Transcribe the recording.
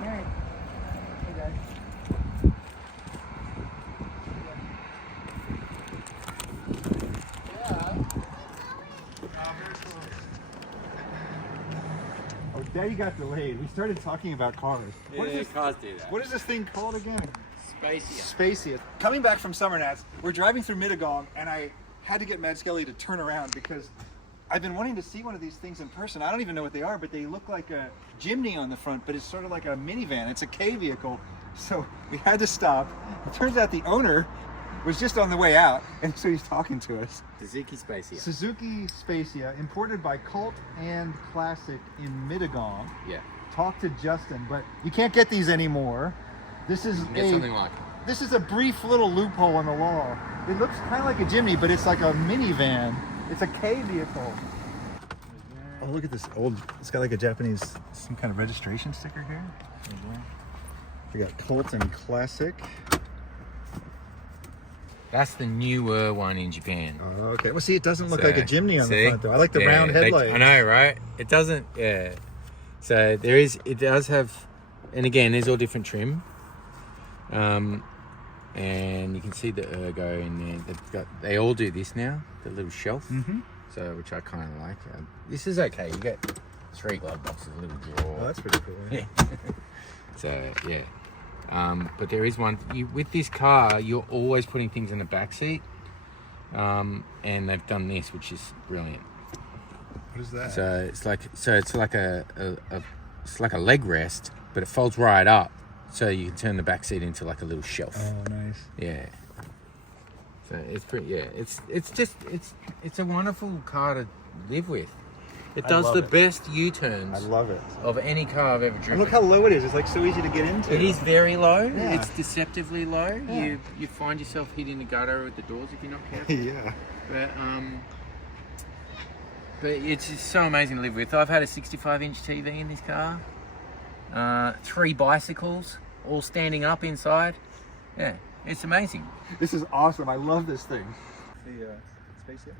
Alright. Hey guys. Oh, Daddy got delayed. We started talking about cars. Cars do that. What is this thing called again? Spacia. Spacia. Coming back from Summernats, we're driving through Mittagong, and I had to get Mad Skelly to turn around because I've been wanting to see one of these things in person. I don't even know what they are, but they look like a Jimny on the front, but it's sort of like a minivan. It's a K vehicle. So we had to stop. It turns out the owner was just on the way out, and so he's talking to us. Suzuki Spacia. Suzuki Spacia, imported by Cult and Classic in Mittagong. Yeah. Talk to Justin, but you can't get these anymore. This is Something like it. This is a brief little loophole in the law. It looks kind of like a Jimny, but it's like a minivan. It's a K vehicle. Oh, look at this old, it's got like a Japanese, some kind of registration sticker here. We got Colt and Classic. That's the newer one in Japan. Oh, okay. Well, see, it doesn't look like a Jimny on the front, though. I like the Yeah, round headlights. I know, right? It doesn't, yeah. So it does have, and again, there's all different trim. And you can see the ergo in there. They all do this now, the little shelf. Mm-hmm. So, which I kind of like. This is okay. You get 3 glove boxes, a little drawer. Oh, that's pretty cool. Yeah. So, yeah. But there is one, with this car, you're always putting things in the back seat. And they've done this, which is brilliant. What is that? So it's like a leg rest, but it folds right up, so you can turn the back seat into like a little shelf. Oh, nice. Yeah. So it's pretty. Yeah. It's a wonderful car to live with. It does the best U-turns. I love it. Of any car I've ever driven. And look how low it is. It's like so easy to get into. It is very low. Yeah. It's deceptively low. Yeah. You find yourself hitting the gutter with the doors if you're not careful. Yeah. But it's just so amazing to live with. I've had a 65-inch TV in this car. 3 bicycles, all standing up inside. Yeah, it's amazing. This is awesome. I love this thing. The Spacia.